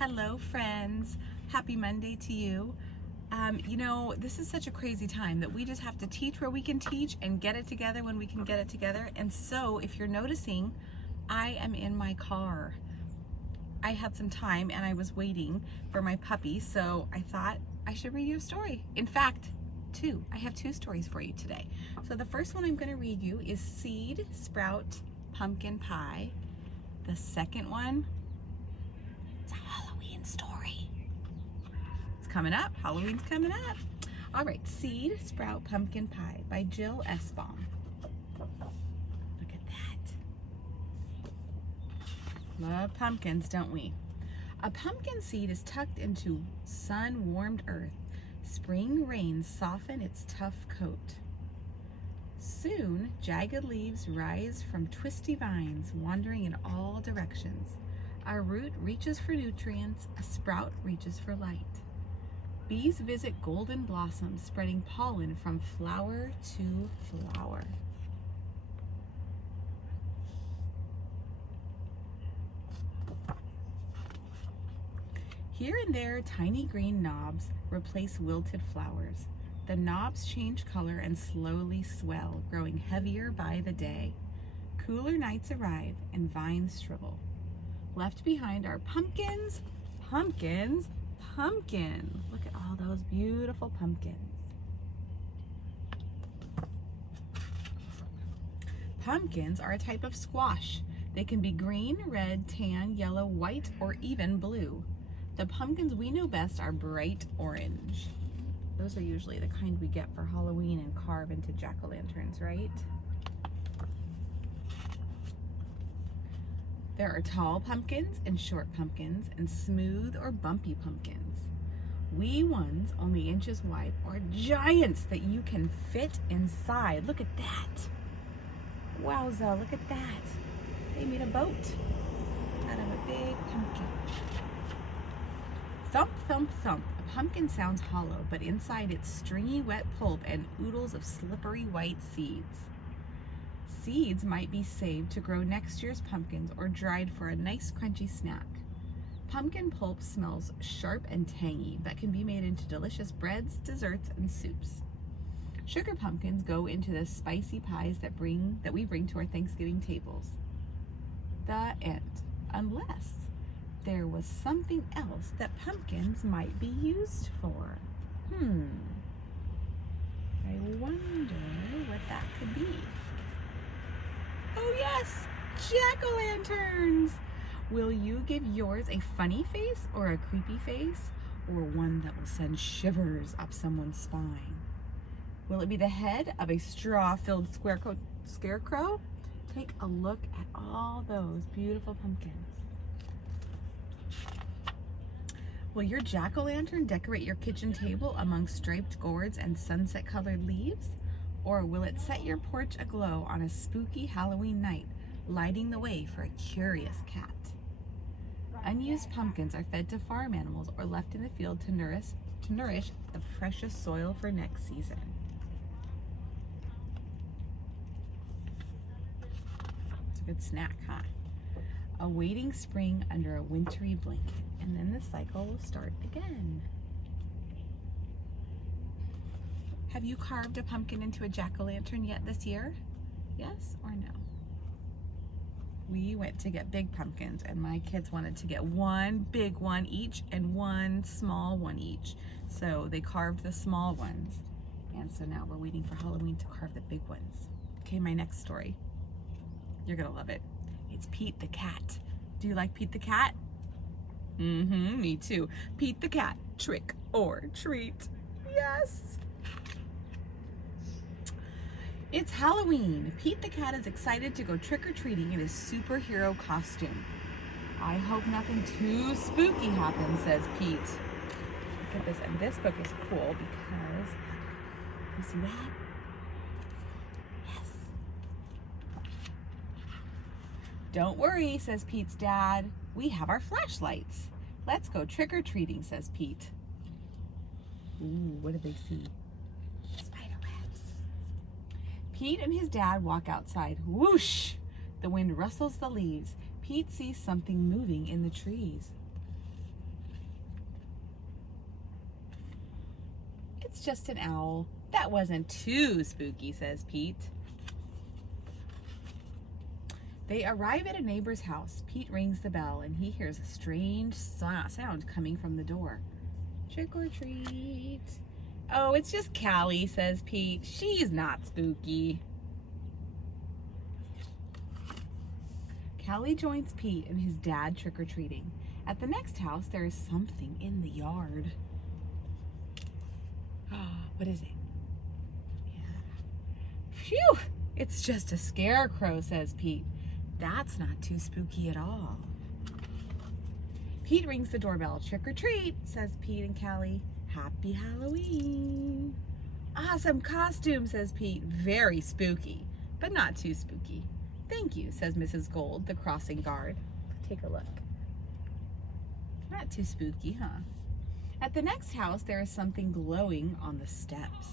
Hello friends, happy Monday to you. This is such a crazy time that we just have to teach where we can teach and get it together when we can get it together. And so if you're noticing, I am in my car. I had some time and I was waiting for my puppy, so I thought I should read you a story. In fact, I have two stories for you today. So the first one I'm going to read you is Seed, Sprout, Pumpkin Pie. The second one, it's a Halloween story. It's coming up. Halloween's coming up. All right, Seed, Sprout, Pumpkin Pie by Jill Esbaum. Look at that. Love pumpkins, don't we? A pumpkin seed is tucked into sun-warmed earth. Spring rains soften its tough coat. Soon, jagged leaves rise from twisty vines, wandering in all directions. A root reaches for nutrients, a sprout reaches for light. Bees visit golden blossoms, spreading pollen from flower to flower. Here and there, tiny green knobs replace wilted flowers. The knobs change color and slowly swell, growing heavier by the day. Cooler nights arrive and vines shrivel. Left behind are pumpkins, pumpkins, pumpkins. Look at all those beautiful pumpkins. Pumpkins are a type of squash. They can be green, red, tan, yellow, white, or even blue. The pumpkins we know best are bright orange. Those are usually the kind we get for Halloween and carve into jack-o'-lanterns, right? There are tall pumpkins and short pumpkins and smooth or bumpy pumpkins. Wee ones only inches wide or giants that you can fit inside. Look at that. Wowza, look at that. They made a boat out of a big pumpkin. Thump, thump, thump. A pumpkin sounds hollow, but inside it's stringy, wet pulp and oodles of slippery white seeds. Seeds might be saved to grow next year's pumpkins or dried for a nice crunchy snack. Pumpkin pulp smells sharp and tangy, but can be made into delicious breads, desserts, and soups. Sugar pumpkins go into the spicy pies that we bring to our Thanksgiving tables. The end. Unless there was something else that pumpkins might be used for. I wonder what that could be. Oh yes, jack-o'-lanterns! Will you give yours a funny face or a creepy face, or one that will send shivers up someone's spine? Will it be the head of a straw-filled scarecrow? Take a look at all those beautiful pumpkins. Will your jack-o'-lantern decorate your kitchen table among striped gourds and sunset-colored leaves? Or will it set your porch aglow on a spooky Halloween night, lighting the way for a curious cat? Unused pumpkins are fed to farm animals or left in the field to nourish the precious soil for next season. It's a good snack, huh? Awaiting spring under a wintry blanket, and then the cycle will start again. Have you carved a pumpkin into a jack-o'-lantern yet this year? Yes or no? We went to get big pumpkins, and my kids wanted to get one big one each and one small one each. So they carved the small ones, and so now we're waiting for Halloween to carve the big ones. Okay, my next story. You're gonna love it. It's Pete the cat. Do you like Pete the cat? Me too. Pete the cat, trick or treat. Yes. It's Halloween. Pete the cat is excited to go trick-or-treating in his superhero costume. I hope nothing too spooky happens, says Pete. Look at this, and this book is cool because, you see that? Yes. Don't worry, says Pete's dad. We have our flashlights. Let's go trick-or-treating, says Pete. Ooh, what do they see? Pete and his dad walk outside. Whoosh! The wind rustles the leaves. Pete sees something moving in the trees. it's just an owl. That wasn't too spooky, says Pete. They arrive at a neighbor's house. Pete rings the bell and he hears a strange sound coming from the door. Trick or treat. Oh, it's just Callie, says Pete. She's not spooky. Callie joins Pete and his dad trick-or-treating. At the next house, there is something in the yard. What is it? Yeah. Phew! It's just a scarecrow, says Pete. That's not too spooky at all. Pete rings the doorbell. Trick or treat, says Pete and Callie. Happy Halloween. Awesome costume, says Pete. Very spooky, but not too spooky. Thank you, says Mrs. Gold, the crossing guard. Take a look. Not too spooky, huh? At the next house, there is something glowing on the steps.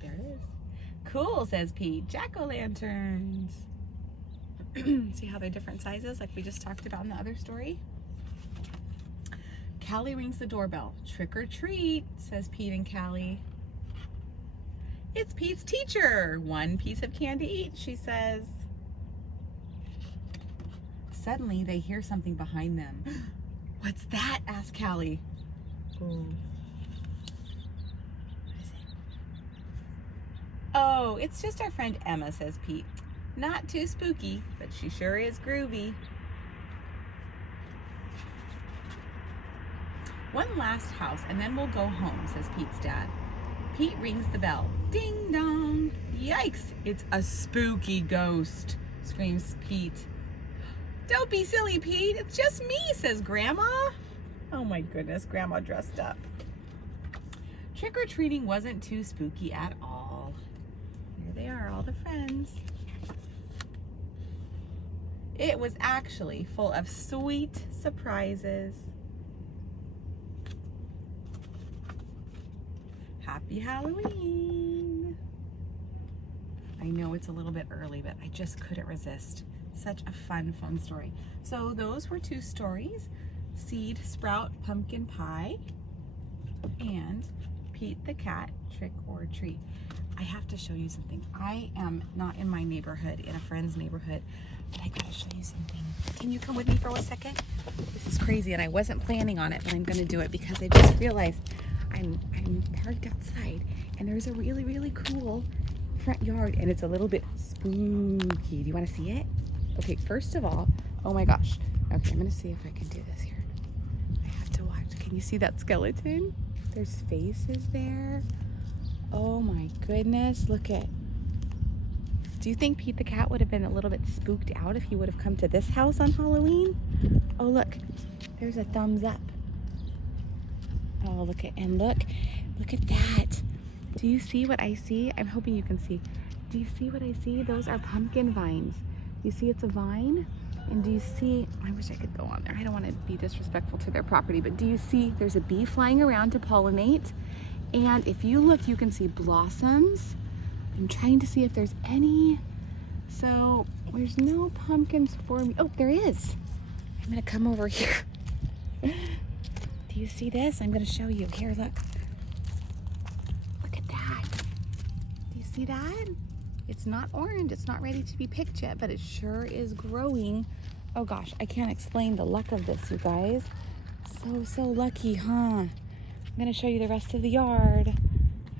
There it is. Cool, says Pete. Jack-o'-lanterns. See how they're different sizes like we just talked about in the other story? Callie rings the doorbell. Trick or treat, says Pete and Callie. It's Pete's teacher. One piece of candy each, she says. Suddenly, they hear something behind them. What's that? Asks Callie. What is it? Oh, it's just our friend Emma, says Pete. Not too spooky, but she sure is groovy. One last house and then we'll go home, says Pete's dad. Pete rings the bell. Ding dong. Yikes, it's a spooky ghost, screams Pete. Don't be silly, Pete. It's just me, says Grandma. Oh my goodness, Grandma dressed up. Trick-or-treating wasn't too spooky at all. Here they are, all the friends. It was actually full of sweet surprises. Happy Halloween. I know it's a little bit early, but I just couldn't resist. Such a fun story. So those were two stories, Seed, Sprout, Pumpkin Pie, and Pete the Cat, Trick or Treat. I have to show you something. I am not in my neighborhood, in a friend's neighborhood, but I gotta show you something. Can you come with me for 1 second? This is crazy and I wasn't planning on it, but I'm gonna do it because I just realized I'm parked outside and there's a really, really cool front yard and it's a little bit spooky. Do you wanna see it? Okay, first of all, oh my gosh. Okay, I'm gonna see if I can do this here. I have to watch. Can you see that skeleton? There's faces there. Oh my goodness, look at. Do you think Pete the Cat would have been a little bit spooked out if he would have come to this house on Halloween? Oh look, there's a thumbs up. Oh look at, and look at that. Do you see what I see? I'm hoping you can see. Do you see what I see? Those are pumpkin vines. You see it's a vine? And do you see, I wish I could go on there. I don't want to be disrespectful to their property, but do you see there's a bee flying around to pollinate? And if you look, you can see blossoms. I'm trying to see if there's any. So there's no pumpkins for me. Oh, there is. I'm gonna come over here. Do you see this? I'm gonna show you. Here, look. Look at that. Do you see that? It's not orange, it's not ready to be picked yet, but it sure is growing. Oh gosh, I can't explain the luck of this, you guys. So lucky, huh? I'm gonna show you the rest of the yard.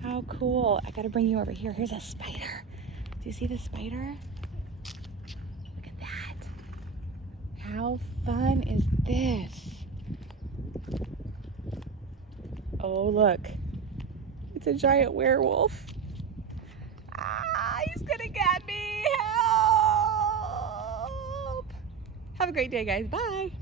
How cool. I gotta bring you over here. Here's a spider. Do you see the spider? Look at that. How fun is this? Oh, look. It's a giant werewolf. He's gonna get me. Help! Have a great day, guys. Bye.